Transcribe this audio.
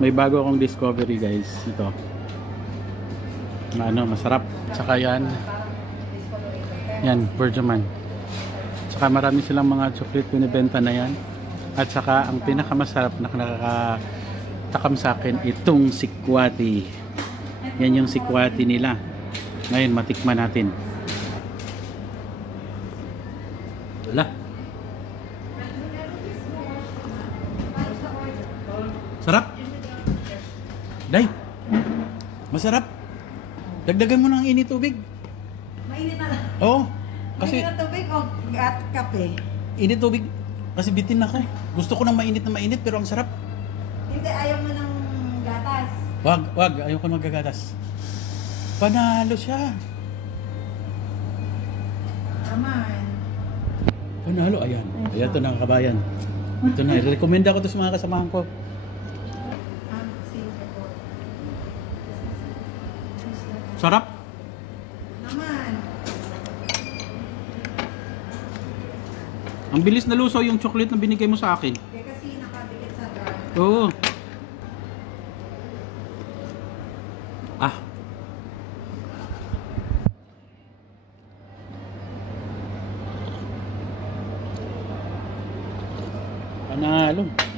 May bago akong discovery guys. Ito. Ano, masarap. Tsaka yan. Yan, Bergaman. Tsaka marami silang mga chocolate binibenta na yan. At saka ang pinakamasarap na nakakatakam sa akin itong sikwati. Yan yung sikwati nila. Ngayon matikman natin. Wala. Sarap. Day. Masarap. Dagdagan mo ng init tubig. Mainit na lang. Oo. Kasi Mainit na tubig o at kape? init tubig. Kasi bitin ako. Gusto ko ng mainit na mainit pero ang sarap. Hindi, ayaw mo ng gatas. Wag. Ayoko magagatas. Panalo siya. Aman. Panalo. Ayan. Ayan ito na kabayan. Ito na. I-recommend ako ito sa mga kasamahan ko. Sarap. Naman. Ang bilis na lusaw yung chocolate na binigay mo sa akin. Eh kasi nakadikit sa drum. Oo. Ah. Panalo.